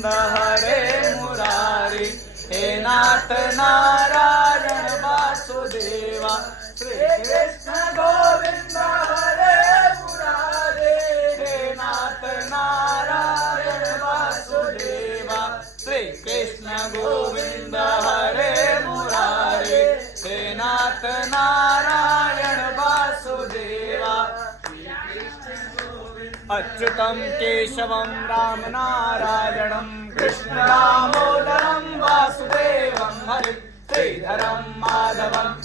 गोविंद हरे मुरारी, हे नाथ नारायण वासुदेवा, श्री कृष्ण गोविंद हरे मुरारी, हे नाथ नारायण वासुदेवा, श्री कृष्ण गोविंद हरे मुरारी, हे नाथ नारायण वासुदेवा, अच्युतं केशवं राम नारायणं कृष्ण दामोदरं वासुदेवं हरे, श्रीधरं माधवं